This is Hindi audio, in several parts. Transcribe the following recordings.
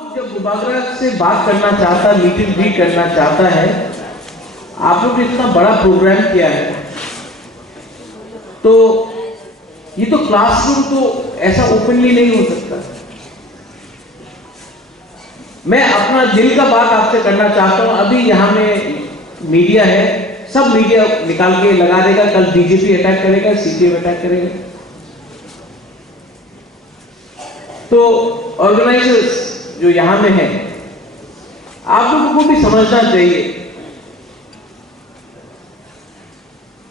लोग जब बुबागरा से बात करना चाहता, मीटिंग भी करना चाहता है, आप लोग ने इतना बड़ा प्रोग्राम किया है, तो ये तो क्लासरूम तो ऐसा ओपनली नहीं हो सकता। मैं अपना दिल का बात आपसे करना चाहता हूं। अभी यहां में मीडिया है, सब मीडिया निकाल के लगा देगा, कल बीजेपी अटैक करेगा, सीपीएम अटैक करेगा। तो ऑर्गेनाइजर्स जो यहां में है, आप लोगों को भी समझना चाहिए,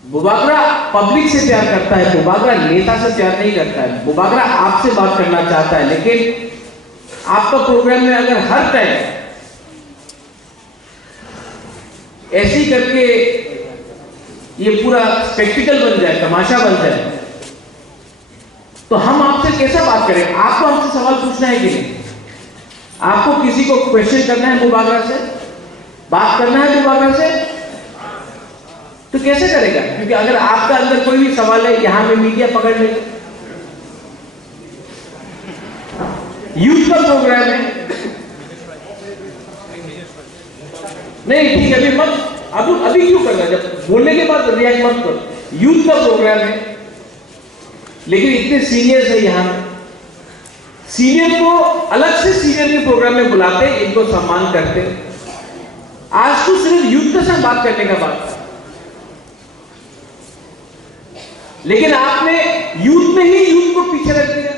बुबागरा पब्लिक से प्यार करता है, बुबागरा नेता से प्यार नहीं करता है। बुबागरा आपसे बात करना चाहता है, लेकिन आपका प्रोग्राम में अगर हर टाइम ऐसे ही करके ये पूरा स्पेक्टिकल बन जाए, तमाशा बन जाए, तो हम आपसे कैसे बात करें? आपको हमसे सवाल पूछना है कि नहीं? आपको किसी को क्वेश्चन करना है बुबागरा से, बात करना है बुबागरा से, तो कैसे करेगा? क्योंकि अगर आपका अंदर कोई भी सवाल है, यहां में मीडिया पकड़ लेगा। यूथ का प्रोग्राम है, नहीं ठीक है, अभी मत, अभी क्यों करना? जब बोलने के बाद रिएक्ट मत करो। यूथ का प्रोग्राम है, लेकिन इतने सीनियर्स है यहां, सीनियर को अलग से सीनियर के प्रोग्राम में बुलाते, इनको सम्मान करते। आज तो सिर्फ यूथ के साथ बात करने का बात था, लेकिन आपने यूथ में ही यूथ को पीछे रख दिया।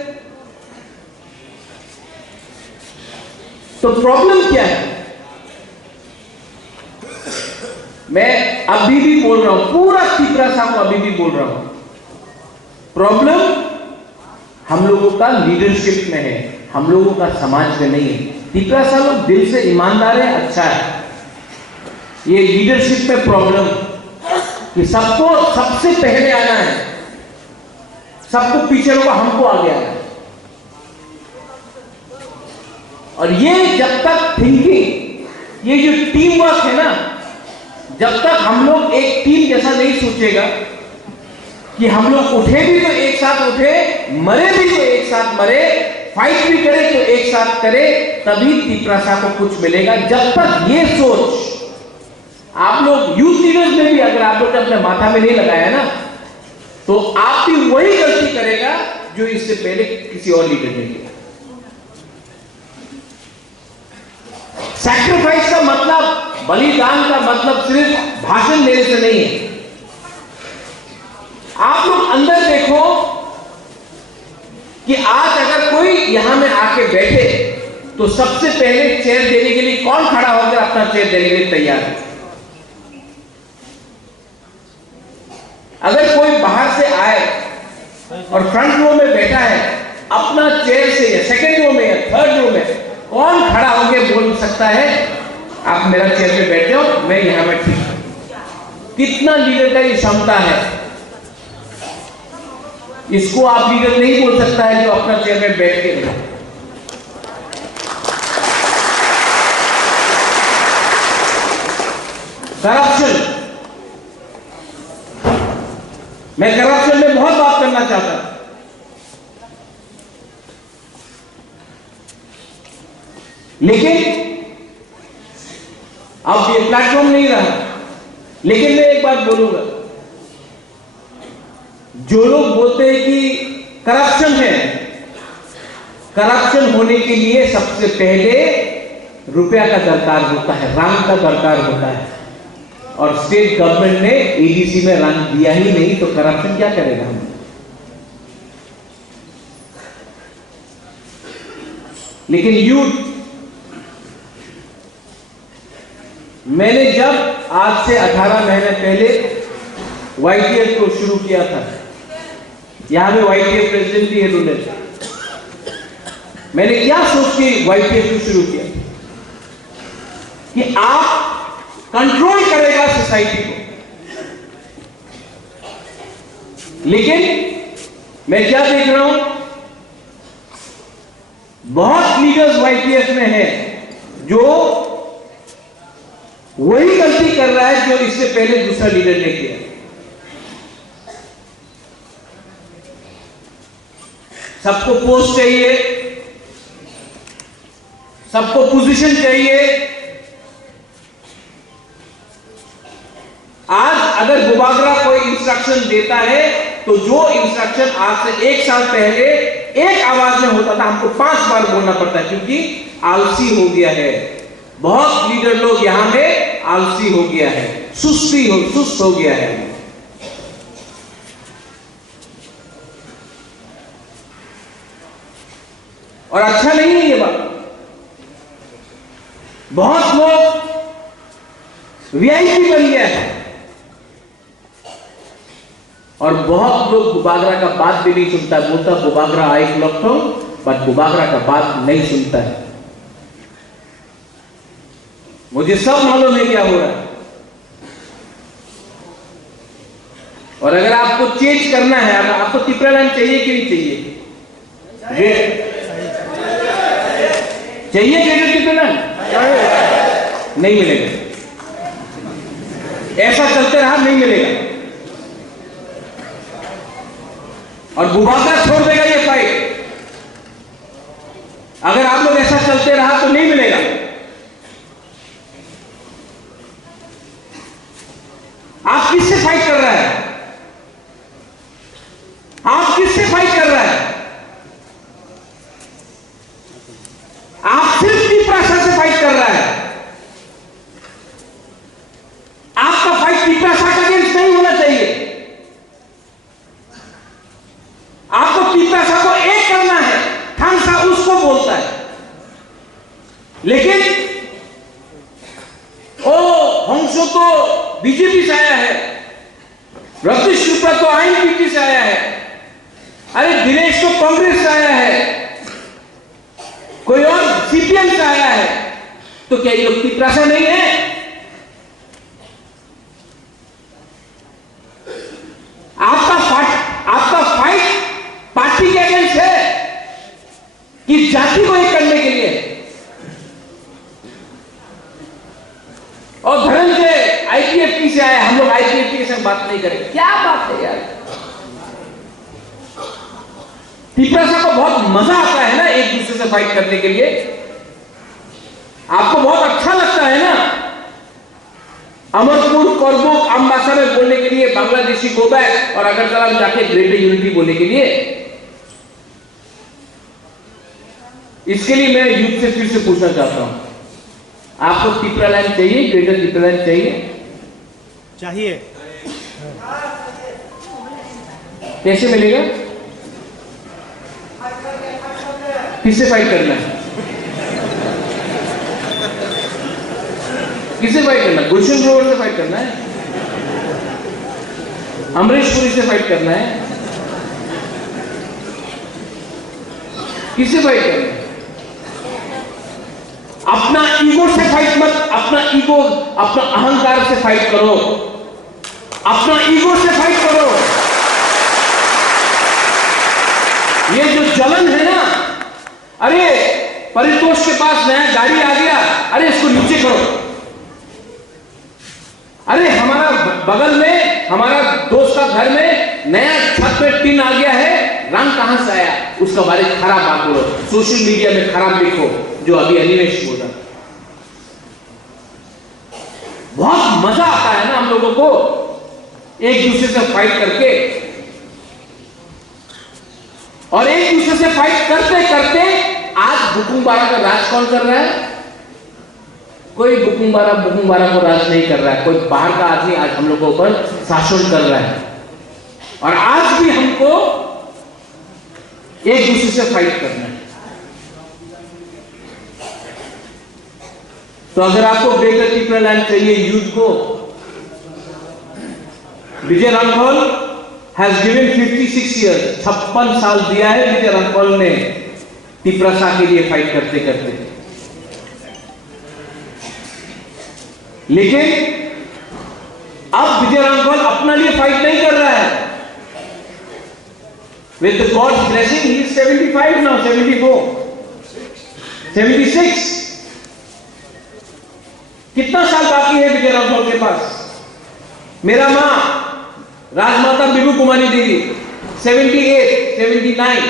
तो प्रॉब्लम क्या है? मैं अभी भी बोल रहा हूं, पूरा तीसरा साहब अभी भी बोल रहा हूं, प्रॉब्लम हम लोगों का लीडरशिप में है, हम लोगों का समाज में नहीं है। तीसरा साहब लोग दिल से ईमानदार है, अच्छा है। ये लीडरशिप में प्रॉब्लम कि सबको सबसे पहले आना है, सबको पीछे रोका, हमको आगे आना है। और ये जब तक थिंकिंग, ये जो टीम वर्क है ना, जब तक हम लोग एक टीम जैसा नहीं सोचेगा कि हम लोग उठे भी तो एक साथ उठे, मरे भी तो एक साथ मरे, फाइट भी करे तो एक साथ करे, तभी तीपरासा को कुछ मिलेगा। जब तक ये सोच आप लोग यूथ लीडर्स में भी अगर आप लोग अपने माथा में नहीं लगाया ना, तो आप भी वही गलती करेगा जो इससे पहले किसी और लीडर ने किया। सैक्रिफाइस का मतलब, बलिदान का मतलब सिर्फ भाषण देने से नहीं है। आप लोग अंदर देखो कि आज अगर कोई यहां में आके बैठे, तो सबसे पहले चेयर देने के लिए कौन खड़ा होकर अपना चेयर देने के लिए तैयार है? अगर कोई बाहर से आए और फ्रंट रो में बैठा है, अपना चेयर से या सेकंड रो में या थर्ड रो में कौन खड़ा होकर बोल सकता है आप मेरा चेयर पे बैठ जाओ, मैं यहां में ठीक हूं? कितना लीडर का ये क्षमता है? इसको आप लीडर नहीं बोल सकता है जो अपना चेयर में बैठ के रहे। करप्शन, मैं करप्शन में बहुत बात करना चाहता हूं, लेकिन अब ये प्लेटफॉर्म नहीं रहा। लेकिन मैं एक बात बोलूंगा, जो लोग बोलते हैं कि करप्शन है, करप्शन होने के लिए सबसे पहले रुपया का दरकार होता है, रंग का दरकार होता है। और स्टेट गवर्नमेंट ने एडीसी में रंग दिया ही नहीं, तो करप्शन क्या करेगा हम? लेकिन यूथ, मैंने जब आज से 18 महीने पहले YTF को शुरू किया था, यहां में YTF प्रेसिडेंट भी है लुने, मैंने क्या सोच के YTF को शुरू किया कि आप कंट्रोल करेगा सोसाइटी को। लेकिन मैं क्या देख रहा हूं, बहुत लीडर्स YTF में है जो वही गलती कर रहा है जो इससे पहले दूसरा लीडर ने किया। सबको पोस्ट चाहिए, सबको पोजीशन चाहिए। आज अगर बुबागरा कोई इंस्ट्रक्शन देता है तो जो इंस्ट्रक्शन आज से 1 साल पहले एक आवाज में होता था, हमको 5 बार बोलना पड़ता है, क्योंकि आलसी हो गया है। बहुत लीडर लोग यहां में आलसी हो गया है, सुस्त हो गया है। और अच्छा नहीं है ये बात। बहुत लोग वीआईपी बन गया है और बहुत लोग बुबागरा का बात भी नहीं सुनता। बोलता बुबागरा आई क्लॉक हूं, बट बुबागरा का बात नहीं सुनता है। मुझे सब मालूम है क्या हो रहा है। और अगर आपको चेंज करना है, अगर आपको तिपरालैंड चाहिए कि नहीं चाहिए? चाहिए ग्रेटर तिपरालैंड? नहीं मिलेगा। ऐसा चलते रहा नहीं मिलेगा। और बुबागरा छोड़ देगा ये फाइट। अगर आप लोग ऐसा चलते रहा तो नहीं मिलेगा। आप किससे फाइट कर रहा है? आप किससे फाइट कर रहा है? आप सिर्फ तिपरासा से फाइट कर रहा है। आपका फाइट तिपरासा के अगेंस्ट नहीं होना चाहिए। आपको तिपरासा को एक करना है। थांगसा उसको बोलता है, लेकिन ओ हंसो तो बीजेपी से आया है, रतीश शुक्ला तो आईएनपी से आया है, अरे दिनेश तो कांग्रेस से आया है, कोई और सीपीएम से आया है, तो क्या ये लोग तिपरासा नहीं है? आपका फाइट पार्टी के अगेंस्ट है कि जाति को एक करने के लिए? और धनंजय आईपीएफटी से आया, हम लोग आईपीएफटी के साथ बात नहीं करेंगे। क्या बात है यार। तिपरासा को बहुत मजा आता है ना एक दूसरे से फाइट करने के लिए। आपको बहुत अच्छा लगता है ना अमरपुर, करबुक, अम्बासा में बोलने के लिए, बांग्लादेशी गो बैक, और अगरतला में जाके ग्रेटर यूनिटी बोलने के लिए। इसके लिए मैं यूथ से फिर से पूछना चाहता हूं, आपको तिपरालैंड चाहिए? ग्रेटर तिपरालैंड चाहिए? कैसे मिलेगा? किससे फाइट करना है? किससे फाइट करना है? गुलशन ग्रोवर से फाइट करना है? अमरीश पुरी से फाइट करना है? किससे फाइट करना है? अपना ईगो से फाइट मत, अपना अहंकार से फाइट करो। अपना ईगो से फाइट करो। ये जो जलन है ना, अरे परितोष के पास नया गाड़ी आ गया, अरे इसको नीचे करो। अरे हमारा बगल में हमारा दोस्त का घर में नया छत पे टीन आ गया है, रंग कहां से आया, उसका बारे में खराब बात बोलो, सोशल मीडिया में खराब लिखो, जो अभी अनिमेश बोला। बहुत मजा आता है ना हम लोगों को एक दूसरे से फाइट करके। और एक दूसरे से फाइट करते करते आज बुकुमबारा का राज कौन कर रहा है? कोई बुकुमबारा को राज नहीं कर रहा है। कोई बाहर का आदमी आज हम लोगों पर शासन कर रहा है। और आज भी हमको एक दूसरे से फाइट करना है। तो अगर आपको ग्रेटर तिपरालैंड चाहिए यूथ को, विजय रामफल हैज गिवन 56 ईयर्स, 56 साल दिया है विजय रामफल ने तिपरासा के लिए फाइट करते करते। लेकिन अब विजय रामफल अपना लिए फाइट नहीं कर रहा है। With God's blessing he is 75 now, 74, 76। कितना साल बाकी है विजय रामफल के पास? मेरा मां राजमाता बिबू कुमारी देवी 78, 79,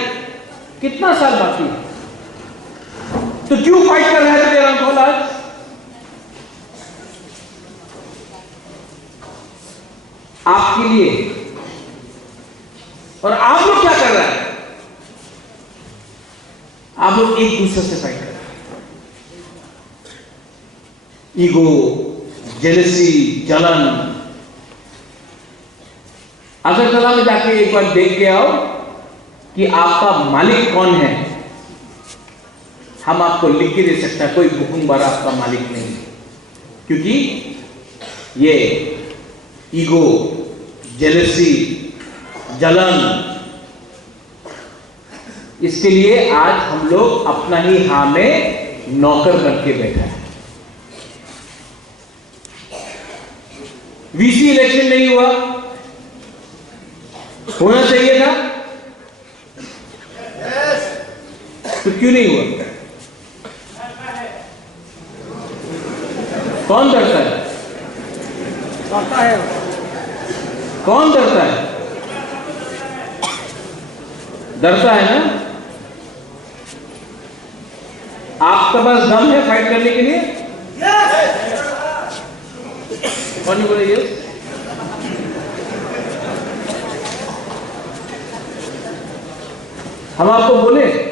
कितना साल बाकी है? तो क्यों फाइट कर रहे थे रामफल आज? आपके लिए। और आप लोग क्या कर रहे हैं? आप लोग एक दूसरे से फाइट कर रहे हैं। ईगो, जेलसी, जलन। अगरतला में जाके एक बार देख के आओ कि आपका मालिक कौन है। हम आपको लिख के दे सकता है, कोई भुखमंबारा आपका मालिक नहीं है, क्योंकि ये ईगो, जेलसी, जलन, इसके लिए आज हम लोग अपना ही हां में नौकर रख के बैठा है। वीसी इलेक्शन नहीं हुआ, होना चाहिए था, तो क्यों नहीं हुआ? कौन डरता है? कौन डरता है? डरता है ना? आपके पास दम है फाइट करने के लिए? कौन नहीं बोलेंगे? हम आपको बोले